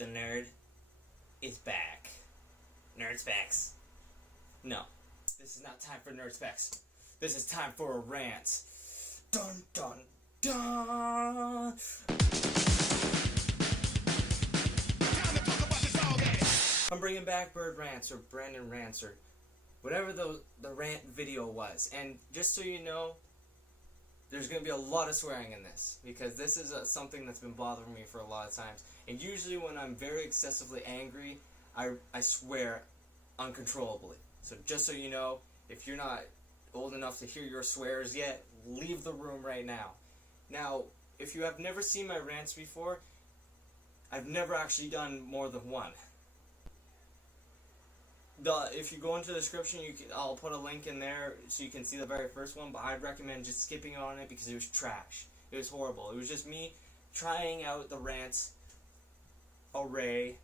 The nerd is back. Nerd specs. No, this is not time for nerd specs. This is time for a rant. Dun dun dun. I'm bringing back BERD Rants or Brandon Rants or whatever the rant video was. And just so you know, there's going to be a lot of swearing in this, because this is something that's been bothering me for a lot of times. And usually when I'm very excessively angry, I swear uncontrollably. So just so you know, if you're not old enough to hear your swears yet, leave the room right now. Now, if you have never seen my rants before, I've never actually done more than one. If you go into the description, I'll put a link in there so you can see the very first one, but I'd recommend just skipping on it because it was trash. It was horrible. It was just me trying out the rants array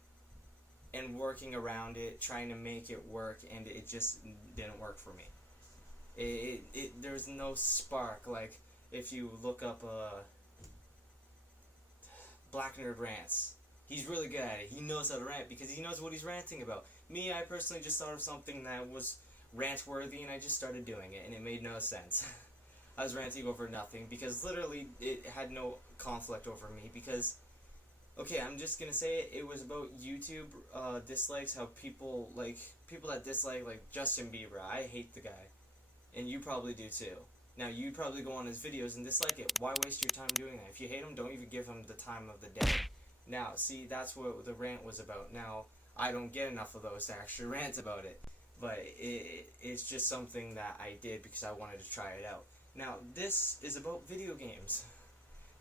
and working around it, trying to make it work, and it just didn't work for me. There's no spark. Like, if you look up Black Nerd Rants, he's really good at it. He knows how to rant because he knows what he's ranting about. Me, I personally just thought of something that was rant-worthy, and I just started doing it, and it made no sense. I was ranting over nothing, because literally it had no conflict over me, because, okay, I'm just gonna say it, it was about YouTube dislikes, how people that dislike, like Justin Bieber. I hate the guy, and you probably do too. Now, you probably go on his videos and dislike it. Why waste your time doing that? If you hate him, don't even give him the time of the day. Now, see, that's what the rant was about. Now, I don't get enough of those to actually rant about it, but it's just something that I did because I wanted to try it out. Now, this is about video games,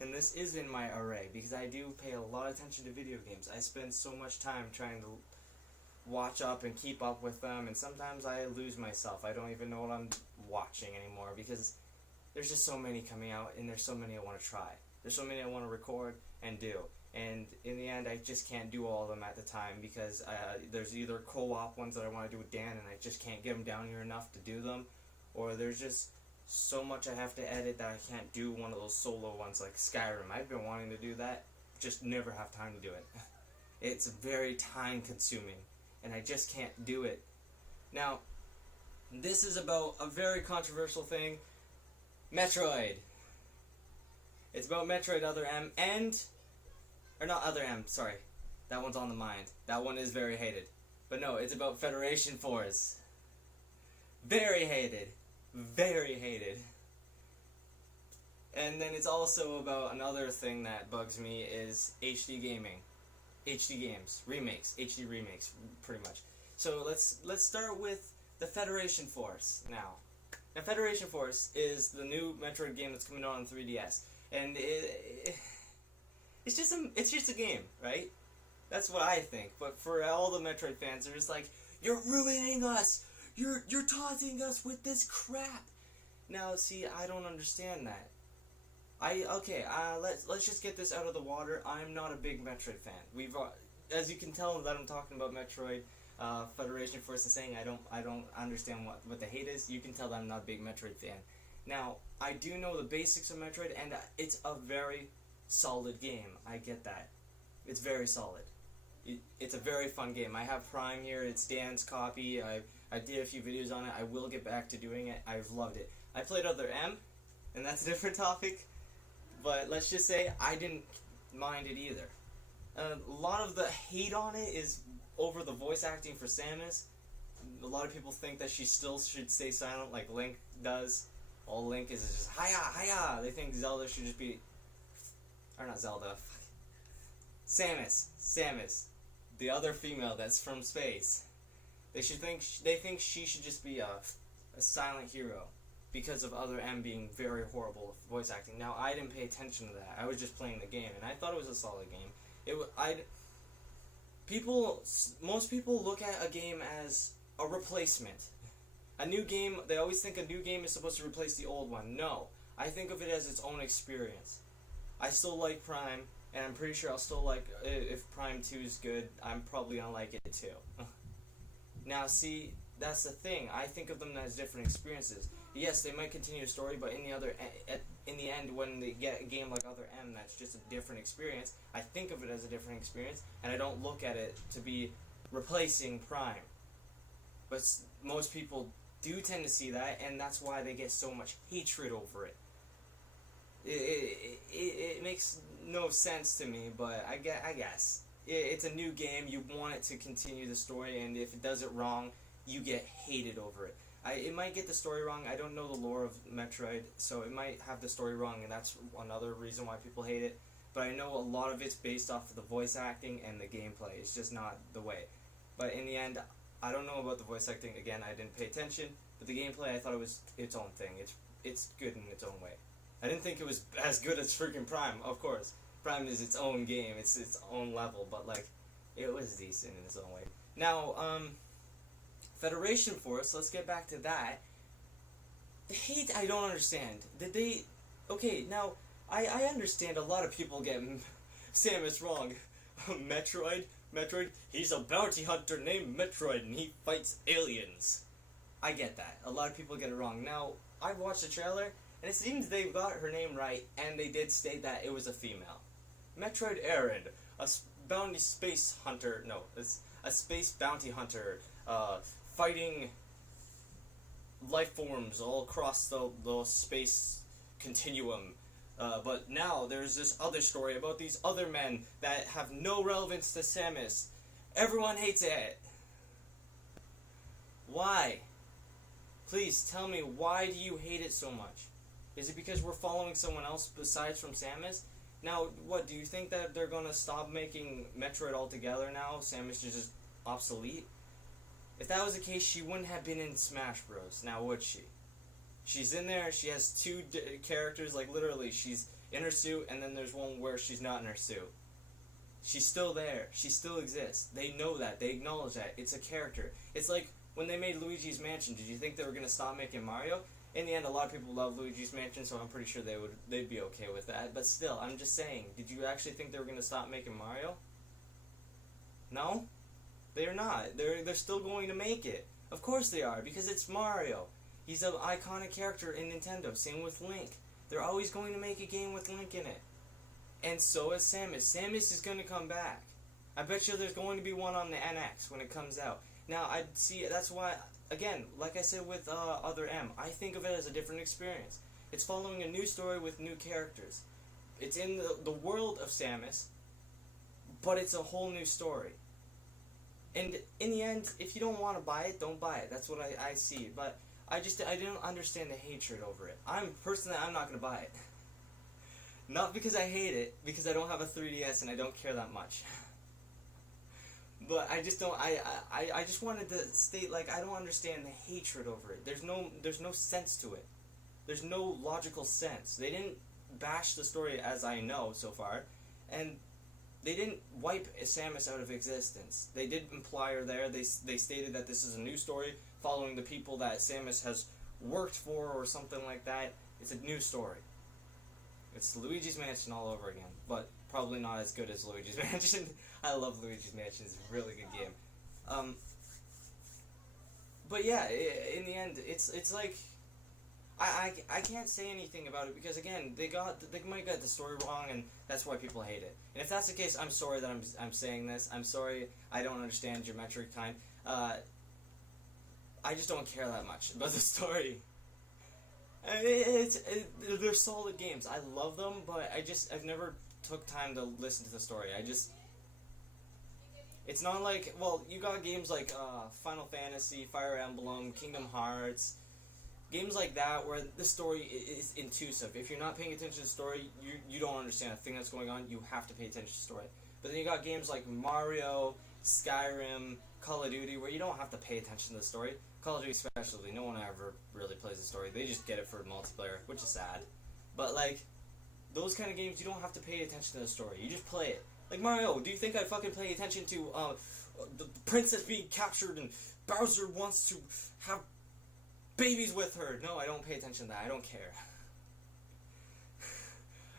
and this is in my array because I do pay a lot of attention to video games. I spend so much time trying to watch up and keep up with them, and sometimes I lose myself. I don't even know what I'm watching anymore because there's just so many coming out, and there's so many I want to try. There's so many I want to record and do. And in the end, I just can't do all of them at the time because there's either co-op ones that I want to do with Dan and I just can't get them down here enough to do them, or there's just so much I have to edit that I can't do one of those solo ones like Skyrim. I've been wanting to do that, just never have time to do it. It's very time consuming and I just can't do it. Now, this is about a very controversial thing, Metroid. It's about Metroid Other M and... Or not Other M, sorry. That one's on the mind. That one is very hated. But no, it's about Federation Force. Very hated. Very hated. And then it's also about another thing that bugs me is HD gaming. HD games. Remakes. HD remakes, pretty much. So let's start with the Federation Force now. Now, Federation Force is the new Metroid game that's coming out on 3DS. And it's just a game, right? That's what I think. But for all the Metroid fans, they're just like, you're ruining us! You're taunting us with this crap! Now, see, I don't understand that. Let's just get this out of the water. I'm not a big Metroid fan. As you can tell that I'm talking about Metroid Federation Force and saying I don't understand what the hate is. You can tell that I'm not a big Metroid fan. Now, I do know the basics of Metroid, and it's a very solid game. I get that. It's very solid. It's a very fun game. I have Prime here. It's Dan's copy. I did a few videos on it. I will get back to doing it. I've loved it. I played Other M, and that's a different topic. But let's just say I didn't mind it either. A lot of the hate on it is over the voice acting for Samus. A lot of people think that she still should stay silent like Link does. All Link is just hiya, hiya. They think Zelda should just be... Or not Zelda. Samus. The other female that's from space. They think she should just be a silent hero because of Other M being very horrible with voice acting. Now, I didn't pay attention to that. I was just playing the game, and I thought it was a solid game. Most people look at a game as a replacement. A new game, they always think a new game is supposed to replace the old one. No. I think of it as its own experience. I still like Prime, and I'm pretty sure I'll still like, if Prime 2 is good, I'm probably gonna like it too. Now, see, that's the thing. I think of them as different experiences. Yes, they might continue the story, but in the end, when they get a game like Other M that's just a different experience, I think of it as a different experience, and I don't look at it to be replacing Prime. But most people do tend to see that, and that's why they get so much hatred over it. It makes no sense to me, but I guess. It's a new game, you want it to continue the story, and if it does it wrong, you get hated over it. It might get the story wrong. I don't know the lore of Metroid, so it might have the story wrong, and that's another reason why people hate it. But I know a lot of it's based off of the voice acting and the gameplay. It's just not the way. But in the end, I don't know about the voice acting. Again, I didn't pay attention. But the gameplay, I thought it was its own thing. It's good in its own way. I didn't think it was as good as freaking Prime, of course. Prime is its own game. It's its own level. But, like, it was decent in its own way. Now, Federation Force, let's get back to that. The hate, I don't understand. Did they... Okay, now, I understand a lot of people get Samus wrong. Metroid, he's a bounty hunter named Metroid, and he fights aliens. I get that. A lot of people get it wrong. Now, I watched the trailer, and it seems they got her name right, and they did state that it was a female. Metroid Aaron, a bounty space hunter... No, it's a space bounty hunter, fighting life forms all across the space continuum. But now there's this other story about these other men that have no relevance to Samus. Everyone hates it. Why? Please tell me, why do you hate it so much? Is it because we're following someone else besides from Samus? Now, what, do you think that they're gonna stop making Metroid altogether now? Samus is just obsolete? If that was the case, she wouldn't have been in Smash Bros. Now, would she? She's in there, she has two characters, like literally, she's in her suit, and then there's one where she's not in her suit. She's still there. She still exists. They know that. They acknowledge that. It's a character. It's like when they made Luigi's Mansion. Did you think they were going to stop making Mario? In the end, a lot of people love Luigi's Mansion, so I'm pretty sure they'd be okay with that. But still, I'm just saying, did you actually think they were going to stop making Mario? No? They're not. They're still going to make it. Of course they are, because it's Mario. He's an iconic character in Nintendo. Same with Link. They're always going to make a game with Link in it. And so is Samus. Samus is going to come back. I bet you there's going to be one on the NX when it comes out. Now, I see, that's why, again, like I said with Other M, I think of it as a different experience. It's following a new story with new characters. It's in the world of Samus, but it's a whole new story. And in the end, if you don't want to buy it, don't buy it. That's what I see. But I didn't understand the hatred over it. I'm not going to buy it. Not because I hate it, because I don't have a 3DS and I don't care that much. But I just don't, I just wanted to state, like, I don't understand the hatred over it. There's no sense to it. There's no logical sense. They didn't bash the story as I know so far, and they didn't wipe Samus out of existence. They did imply her there. They stated that this is a new story following the people that Samus has worked for or something like that. It's a new story. It's Luigi's Mansion all over again, but probably not as good as Luigi's Mansion. I love Luigi's Mansion. It's a really good game. But yeah, in the end, it's like I can't say anything about it because again, they might get the story wrong, and that's why people hate it. And if that's the case, I'm sorry that I'm saying this. I'm sorry I don't understand geometric time. I just don't care that much about the story. They're solid games. I love them, but I've never took time to listen to the story. It's not like, well, you got games like Final Fantasy, Fire Emblem, Kingdom Hearts, games like that where the story is intrusive. If you're not paying attention to the story, you don't understand a thing that's going on. You have to pay attention to the story. But then you got games like Mario, Skyrim, Call of Duty, where you don't have to pay attention to the story. Call of Duty especially, no one ever really plays the story. They just get it for multiplayer, which is sad. But, like, those kind of games, you don't have to pay attention to the story. You just play it. Like Mario, do you think I'd fucking pay attention to the princess being captured and Bowser wants to have babies with her? No, I don't pay attention to that. I don't care.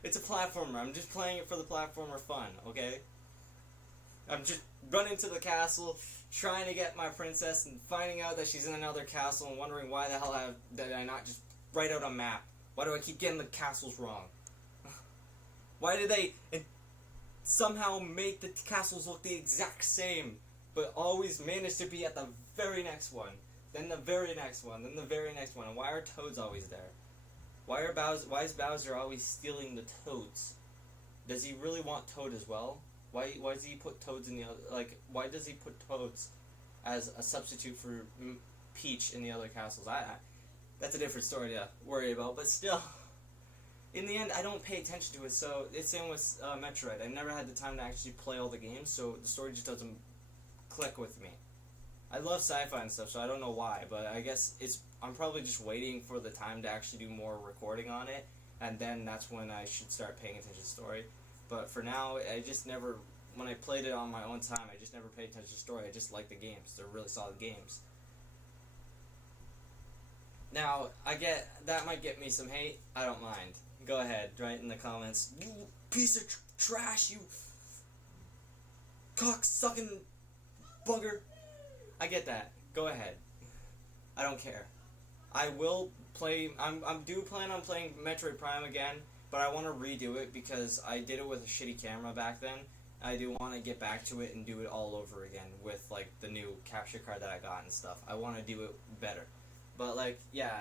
It's a platformer. I'm just playing it for the platformer fun, okay? I'm just running to the castle, trying to get my princess, and finding out that she's in another castle and wondering why the hell did I not just write out a map Why do I keep getting the castles wrong? Why do they somehow make the castles look the exact same, but always manage to be at the very next one, then the very next one, then the very next one? And why are Toads always there? Why is Bowser always stealing the Toads? Does he really want Toad as well? Why does he put Toads in the other, like, why does he put Toads as a substitute for Peach in the other castles? That's a different story to worry about, but still, in the end, I don't pay attention to it. So it's same with Metroid. I never had the time to actually play all the games, so the story just doesn't click with me. I love sci-fi and stuff, so I don't know why, but I guess I'm probably just waiting for the time to actually do more recording on it, and then that's when I should start paying attention to the story. But for now, I just never, when I played it on my own time, I just never paid attention to the story. I just like the games. They're really solid games. Now, that might get me some hate. I don't mind. Go ahead, write in the comments. You piece of trash, you cock-sucking bugger. I get that. Go ahead. I don't care. I will play. I do plan on playing Metroid Prime again, but I want to redo it because I did it with a shitty camera back then. I do want to get back to it and do it all over again with like the new capture card that I got and stuff. I want to do it better. But like, yeah,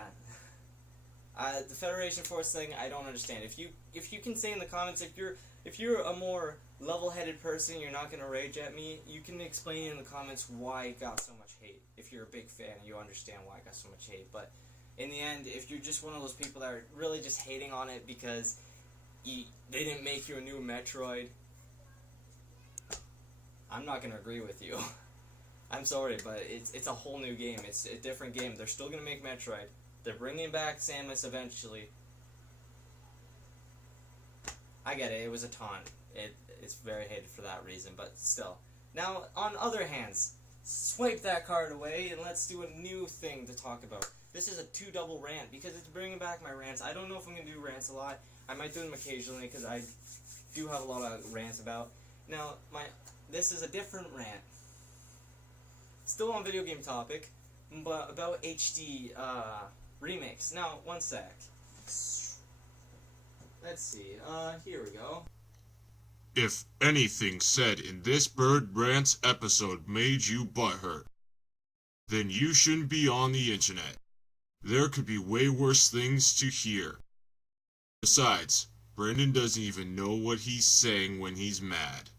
the Federation Force thing, I don't understand. If you can say in the comments, if you're a more level-headed person, you're not gonna rage at me. You can explain in the comments why it got so much hate. If you're a big fan, you understand why it got so much hate. But in the end, if you're just one of those people that are really just hating on it because they didn't make you a new Metroid, I'm not gonna agree with you. I'm sorry, but it's a whole new game. It's a different game. They're still gonna make Metroid. They're bringing back Samus eventually. I get it. It was a taunt. It's very hated for that reason, but still. Now, on other hands, swipe that card away and let's do a new thing to talk about. This is a 2-double rant because it's bringing back my rants. I don't know if I'm gonna do rants a lot. I might do them occasionally because I do have a lot of rants about. Now, this is a different rant. Still on video game topic, but about HD remakes. Now, one sec. Let's see. Here we go. If anything said in this BERD Rants episode made you butthurt, then you shouldn't be on the internet. There could be way worse things to hear. Besides, Brandon doesn't even know what he's saying when he's mad.